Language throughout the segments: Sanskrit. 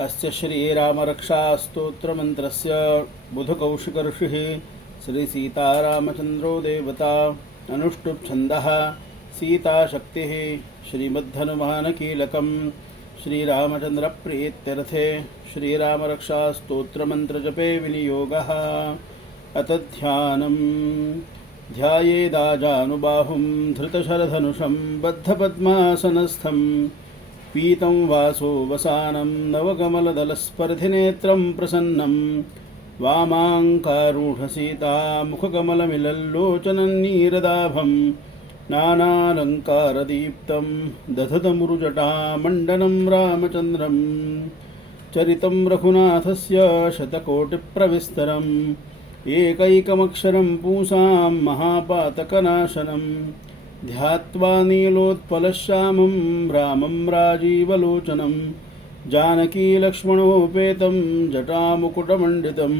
अस्य श्रीरामरक्षास्तोत्रमन्त्रस्य बुधकौशिकऋषिः श्रीसीतारामचन्द्रो देवता अनुष्टुप् छन्दः सीताशक्तिः श्रीमद्धनुमानकीलकं श्रीरामचन्द्रप्रीत्यर्थे श्रीरामरक्षास्तोत्रमन्त्रजपे विनियोगः। अत ध्यानम् ध्यायेदाजानुबाहुं धृतशरधनुषं बद्धपद्मासनस्थं पीतं वासो वसानं नवकमलदलस्पर्धिनेत्रं प्रसन्नं वामाङ्कारूढसीता मुखकमलमिलल्लोचनन्नीरदाभं नानालङ्कारदीप्तं दधतमुरुजटामण्डनं रामचन्द्रं चरितं रघुनाथस्य शतकोटिप्रविस्तरम् एकैकमक्षरं पुंसां महापातकनाशनं ध्यात्वा नीलोत्पलश्यामं रामं राजीवलोचनं जानकीलक्ष्मणोपेतं जटामुकुटमण्डितं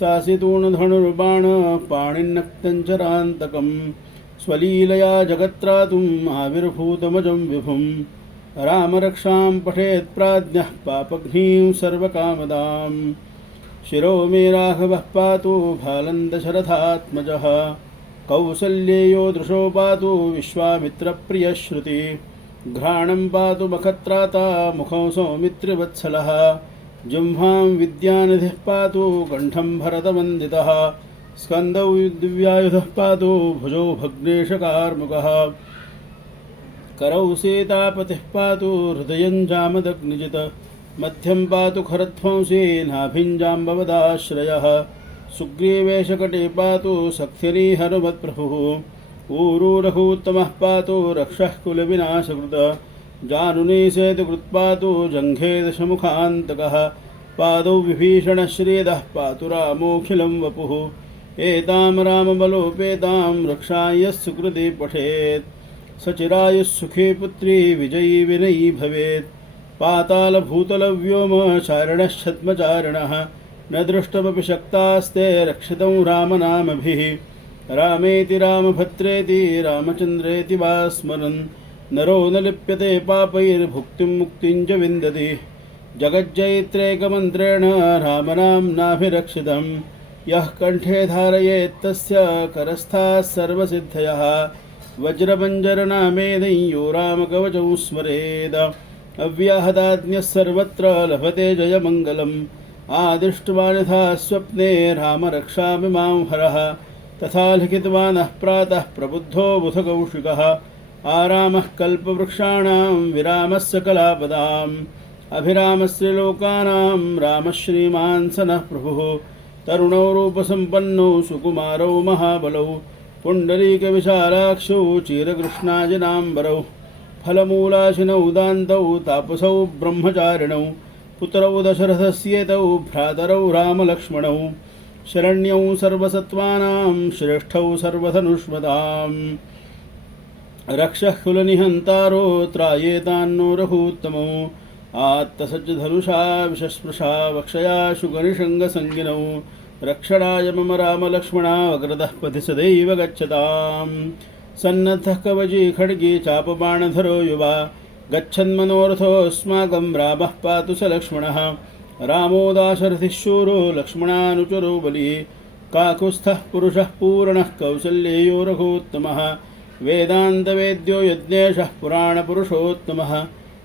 सासितूणधनुर्बाणपाणिनक्तञ्चरान्तकं स्वलीलया जगत्त्रातुम् आविर्भूतमजं विभुं रामरक्षां पठेत् प्राज्ञः पापघ्नीं सर्वकामदां शिरो मे राघवः पातु भालन्दशरथात्मजः कौसल्येयो दृशो पातु विश्वामित्रप्रियश्रुति घ्राणं पातु मखत्राता मुखं सौमित्रिवत्सलः जिह्वां विद्यानिधिः पातु कण्ठं भरतवन्दितः स्कन्दौ दिव्यायुधः पातु भुजौ भग्नेशकार्मुकः करौ सीतापतिः पातु हृदयं जामदग्निजित मध्यं पातु खरध्वंसी नाभिञ्जाम्बवदाश्रयः सुग्रीवेशकटे पातु सक्थिनी हनुमत्प्रभुः ऊरू रघूत्तमः पातु रक्षः कुलविनाशकृत जानुनीसेतुकृत्पातु जङ्घे दशमुखान्तकः पादौ विभीषणश्रीदः पातु रामोऽखिलं वपुः एतां रामबलोपेतां रक्षाय सुकृति पठेत् सचिरायुः सुखी पुत्री विजयी विनयी भवेत् पातालभूतलव्योमचारिणश्छद्मचारिणः न दृष्टमपि शक्तास्ते रक्षितं रामनामभिः रामेति रामभद्रेति रामचन्द्रेति वा स्मरन् नरो न लिप्यते पापैर्भुक्तिं मुक्तिं च विन्दति जगज्जयित्रेकमन्त्रेण रामनाम्नाभिरक्षितं यः कण्ठे धारयेत्तस्य करस्थाः सर्वसिद्धयः वज्रमञ्जरनामेनं यो रामकवचं स्मरेद अव्याहताज्ञः सर्वत्र लभते जयमङ्गलम् आदिष्टवानिथा स्वप्ने रामरक्षामि मां हरः तथा लिखितवानः प्रातः प्रबुद्धो बुधकौशिकः आरामः कल्पवृक्षाणां विरामः सकलापदाम् अभिरामस्य लोकानां रामः श्रीमान् सनः प्रभुः तरुणौ रूपसम्पन्नौ सुकुमारौ महाबलौ पुण्डरीकविशालाक्षौ चीरकृष्णाजनाम्बरौ फलमूलाशिनौ दान्तौ तापसौ ब्रह्मचारिणौ पुत्रौ दशरथस्येतौ भ्रातरौ रामलक्ष्मणौ शरण्यौ सर्वसत्त्वानां श्रेष्ठौ सर्वधनुष्मदाम् रक्षः कुलनिहन्तारो त्रायेतान्नो रघूत्तमौ आत्तसज्जधनुषा विशस्पृशा वक्षया शुकनिषङ्गसङ्गिनौ रक्षणाय मम रामलक्ष्मणा अग्रतः पथि सदैव गच्छताम् सन्नद्धः कवची खड्गी चापबाणधरो युवा गच्छन्मनोरथोऽस्माकं रामः पातु स लक्ष्मणः रामो दाशरथिः शूरो लक्ष्मणानुचरो बली काकुत्स्थः पुरुषः पूर्णः कौसल्येयो रघूत्तमः वेदान्तवेद्यो यज्ञेशः पुराणपुरुषोत्तमः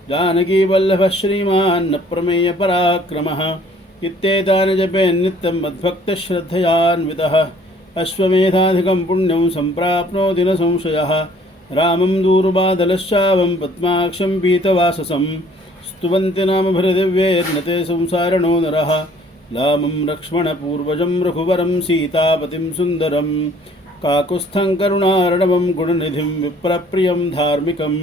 जानकीवल्लभः श्रीमान् प्रमेयपराक्रमः इत्येतानि जपेन्नित्यं मद्भक्तश्रद्धयान्वितः अश्वमेधाधिकं पुण्यं सम्प्राप्नोति न संशयः रामं दूर्वादलश्चावं पद्माक्षं पीतवाससं स्तुवन्ति नाम भरदिव्यैर्नते संसारिणो नरः रामं लक्ष्मणपूर्वजं रघुवरं सीतापतिं सुन्दरं काकुत्स्थं करुणार्णवं गुणनिधिं विप्रप्रियं धार्मिकं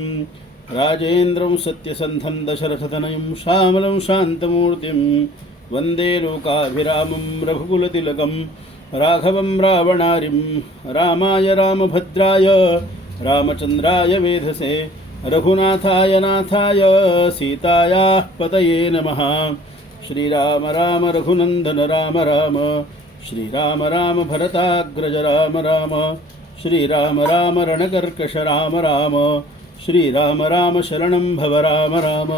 राजेन्द्रं सत्यसन्धं दशरथतनयं श्यामलं शान्तमूर्तिं वन्दे लोकाभिरामं रघुकुलतिलकं राघवं रावणारिं रामाय रामभद्राय रामचन्द्राय वेधसे रघुनाथाय नाथाय सीतायाः पतये नमः। श्रीराम राम रघुनन्दन राम राम श्रीराम राम भरताग्रज राम राम श्रीराम राम रणकर्कश राम राम श्रीराम राम शरणं भव राम राम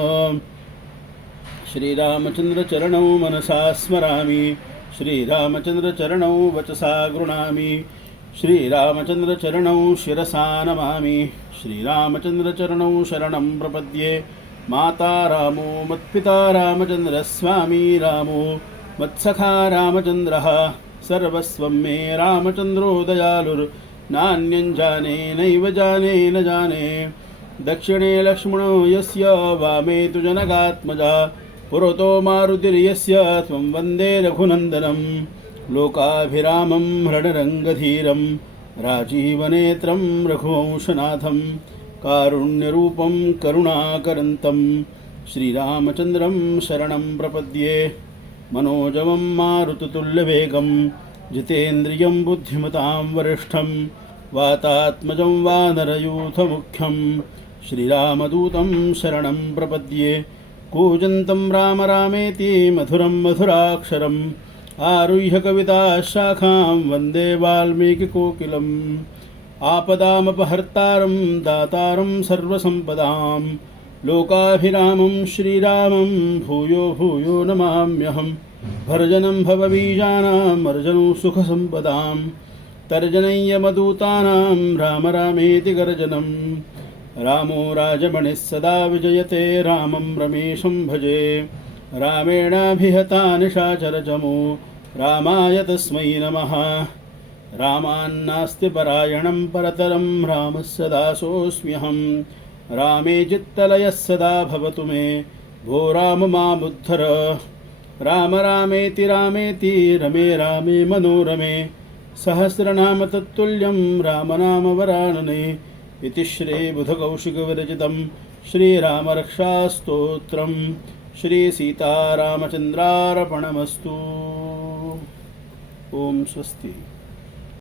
श्रीरामचन्द्रचरणौ मनसा स्मरामि श्रीरामचन्द्रचरणौ वचसा गृह्णामि श्रीरामचन्द्रचरणौ शिरसा नमामि श्रीरामचन्द्रचरणौ शरणं प्रपद्ये माता रामो मत्पिता रामचन्द्रस्वामी रामो मत्सखा रामचन्द्रः सर्वस्वं मे रामचन्द्रो दयालुर्नान्यं जाने नैव जाने न जाने दक्षिणे लक्ष्मणो यस्य वामे तु जनकात्मजा पुरतो मारुतिर्यस्य त्वं वन्दे रघुनन्दनं लोकाभिरामं रणरङ्गधीरं राजीवनेत्रं रघुवंशनाथं कारुण्यरूपं करुणाकरन्तं श्रीरामचन्द्रं शरणं प्रपद्ये मनोजवं मारुततुल्यवेगं जितेन्द्रियं बुद्धिमतां वरिष्ठं वातात्मजं वानरयूथमुख्यं श्रीरामदूतं शरणं प्रपद्ये कूजन्तं राम रामेति मधुरं मधुराक्षरम् आरुह्य कविताशाखां वन्दे वाल्मीकिकोकिलम् आपदामपहर्तारं दातारं सर्वसम्पदां लोकाभिरामं श्रीरामं भूयो भूयो नमाम्यहं भर्जनं भवबीजानां अर्जनं सुखसम्पदां तर्जनय्यमदूतानां राम रामेति गर्जनं रामो राजमणिः सदा विजयते रामं रमेशं भजे रामेणाभिहता निशाचरचमो रामाय तस्मै नमः रामान्नास्ति परायणं परतरं रामस्य दासोऽस्म्यहं रामे चित्तलयः सदा भवतु मे भो राम मामुद्धर राम रामेति रामेति रमे रामे मनोरमे सहस्रनाम तत्तुल्यं रामनामवरानने इति श्रीबुधकौशिकविरचितं श्रीरामरक्षास्तोत्रं श्रीसीतारामचन्द्रार्पणमस्तु। ओम स्वस्ति।